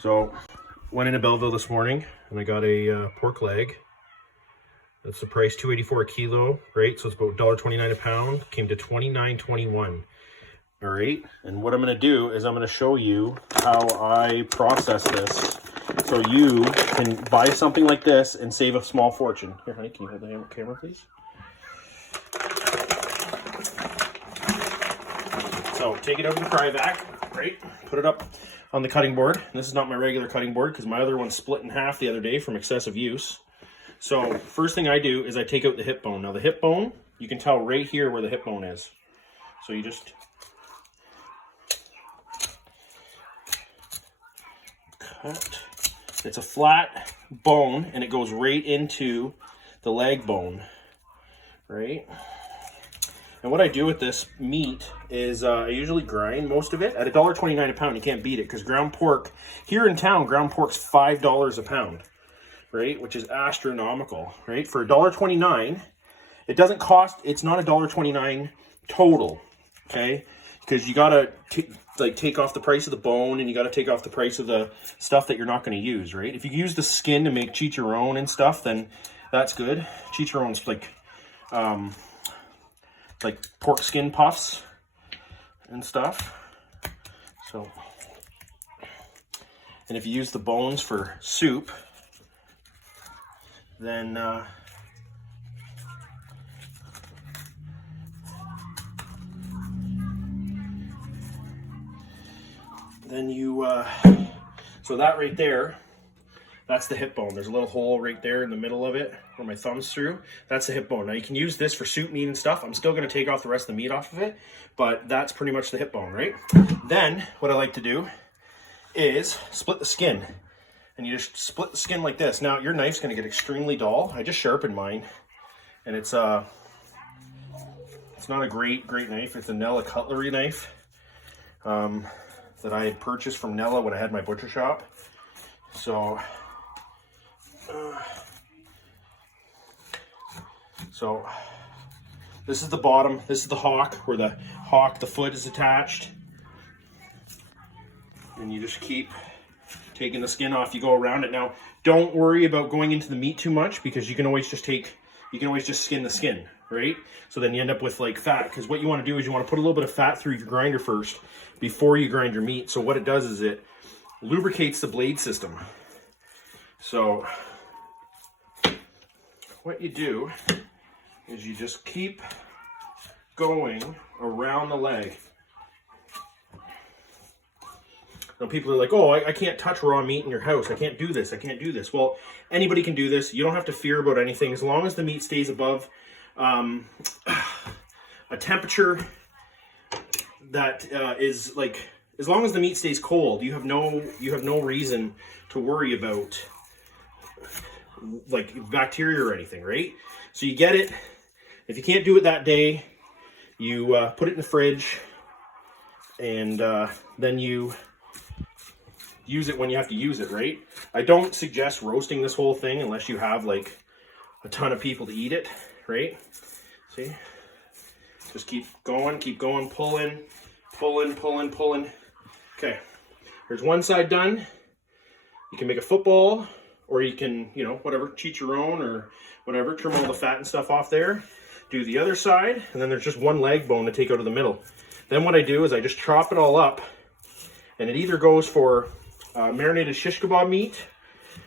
So went into Belleville this morning and I got a pork leg. That's the price, $2.84 a kilo, right? So it's about $1.29 a pound. Came to $29.21. All right, and what I'm going to do is I'm going to show you how I process this so you can buy something like this and save a small fortune. Here, honey, can you hold the camera, please? So take it out of the Cryovac, right? Put it up on the cutting board. And this is not my regular cutting board because my other one split in half the other day from excessive use. So first thing I do is I take out the hip bone. Now the hip bone, you can tell right here where the hip bone is. So you just cut. It's a flat bone and it goes right into the leg bone, right? And what I do with this meat is I usually grind most of it at $1.29 a pound. You can't beat it because ground pork, here in town, ground pork's $5 a pound, right? Which is astronomical, right? For $1.29, it doesn't cost, it's not $1.29 total, okay? Because you gotta take off the price of the bone and you gotta take off the price of the stuff that you're not gonna use, right? If you use the skin to make chicharron and stuff, then that's good. Chicharron's like pork skin puffs and stuff. So, and if you use the bones for soup, then you so that right there, that's the hip bone. There's a little hole right there in the middle of it where my thumb's through. That's the hip bone. Now you can use this for soup meat and stuff. I'm still gonna take off the rest of the meat off of it, but that's pretty much the hip bone, right? Then what I like to do is split the skin. And you just split the skin like this. Now your knife's gonna get extremely dull. I just sharpened mine. And it's not a great knife. It's a Nella cutlery knife that I had purchased from Nella when I had my butcher shop. So this is the bottom. This is the hock, where the foot is attached. And you just keep taking the skin off. You go around it. Now, don't worry about going into the meat too much because you can always just skin the skin, right? So then you end up with like fat, because what you want to do is you want to put a little bit of fat through your grinder first before you grind your meat. So what it does is it lubricates the blade system. So what you do is you just keep going around the leg. Now people are like, oh, I can't touch raw meat in your house. I can't do this. I can't do this. Well, anybody can do this. You don't have to fear about anything as long as the meat stays above a temperature that is like, as long as the meat stays cold, you have no reason to worry about like bacteria or anything, right? So you get it. If you can't do it that day, you put it in the fridge, and then you use it when you have to use it, right? I don't suggest roasting this whole thing unless you have like a ton of people to eat it, right? See? Just keep going, pulling. Okay, there's one side done. You can make a football, or you can, whatever, chicharron or whatever, trim all the fat and stuff off there. Do the other side, and then there's just one leg bone to take out of the middle. Then what I do is I just chop it all up, and it either goes for marinated shish kebab meat,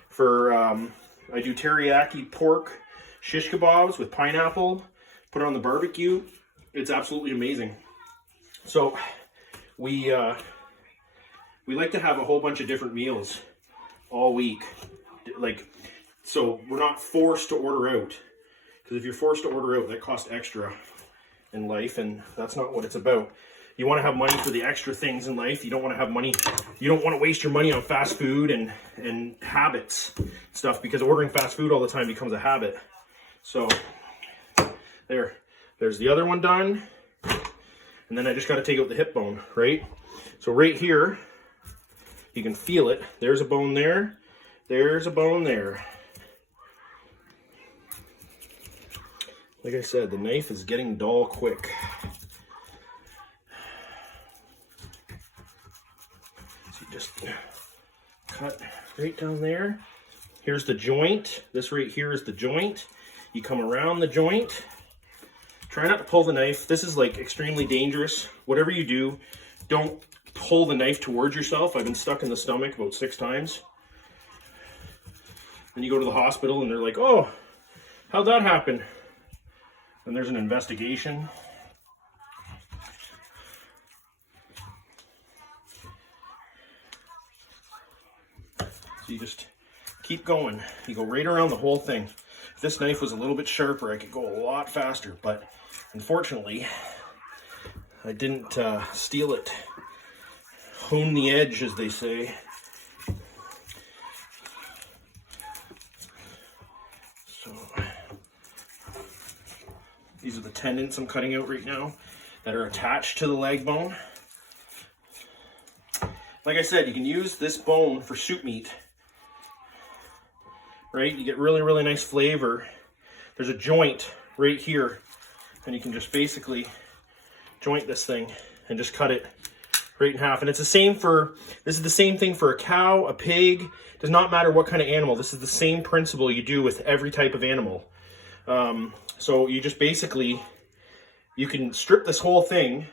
for I do teriyaki pork shish kebabs with pineapple, put it on the barbecue. It's absolutely amazing. So we like to have a whole bunch of different meals all week, so we're not forced to order out, because if you're forced to order out, that costs extra in life, and that's not what it's about. You want to have money for the extra things in life. You don't want to have money. You don't want to waste your money on fast food and habits stuff, because ordering fast food all the time becomes a habit. So there's the other one done. And then I just got to take out the hip bone, right? So right here, you can feel it. There's a bone there. There's a bone there. Like I said, the knife is getting dull quick. So you just cut right down there. Here's the joint. This right here is the joint. You come around the joint. Try not to pull the knife. This is like extremely dangerous. Whatever you do, don't pull the knife towards yourself. I've been stuck in the stomach about 6 times. Then you go to the hospital and they're like, oh, how'd that happen? And there's an investigation. So you just keep going. You go right around the whole thing. If this knife was a little bit sharper, I could go a lot faster, but unfortunately, I didn't steal it. Hone the edge, as they say. So, these are the tendons I'm cutting out right now that are attached to the leg bone. Like I said, you can use this bone for soup meat. Right? You get really, really nice flavor. There's a joint right here, and you can just basically joint this thing and just cut it right in half. And it's the same for, this is the same thing for a cow, a pig. Does not matter what kind of animal. This is the same principle you do with every type of animal. So you just basically, you can strip this whole thing.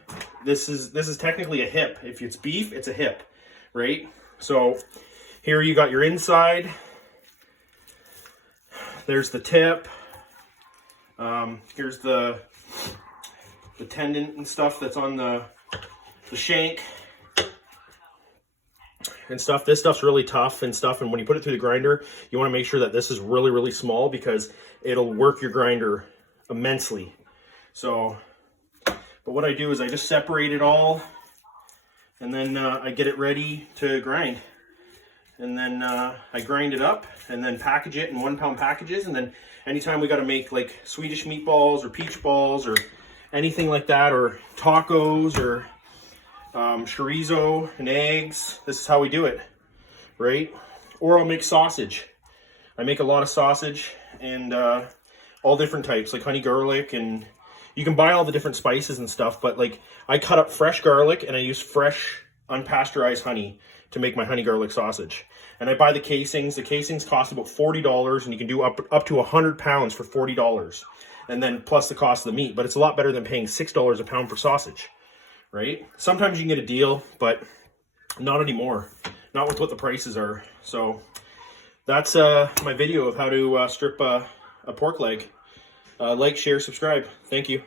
This is technically a hip. If it's beef, it's a hip, right? So here you got your inside. There's the tip. Here's the tendon and stuff that's on the shank and stuff. This stuff's really tough and stuff, and when you put it through the grinder, you want to make sure that this is really, really small because it'll work your grinder immensely. So, but what I do is I just separate it all, and then I get it ready to grind. And then I grind it up and then package it in 1 pound packages. And then anytime we got to make like Swedish meatballs or peach balls or anything like that, or tacos or chorizo and eggs, this is how we do it, right? Or I'll make sausage. I make a lot of sausage and all different types, like honey garlic, and you can buy all the different spices and stuff, but like I cut up fresh garlic and I use fresh unpasteurized honey to make my honey garlic sausage. And I buy the casings. The casings cost about $40, and you can do up to 100 pounds for $40. And then plus the cost of the meat. But it's a lot better than paying $6 a pound for sausage, right? Sometimes you can get a deal, but not anymore. Not with what the prices are. So that's my video of how to strip a pork leg. Like, share, subscribe. Thank you.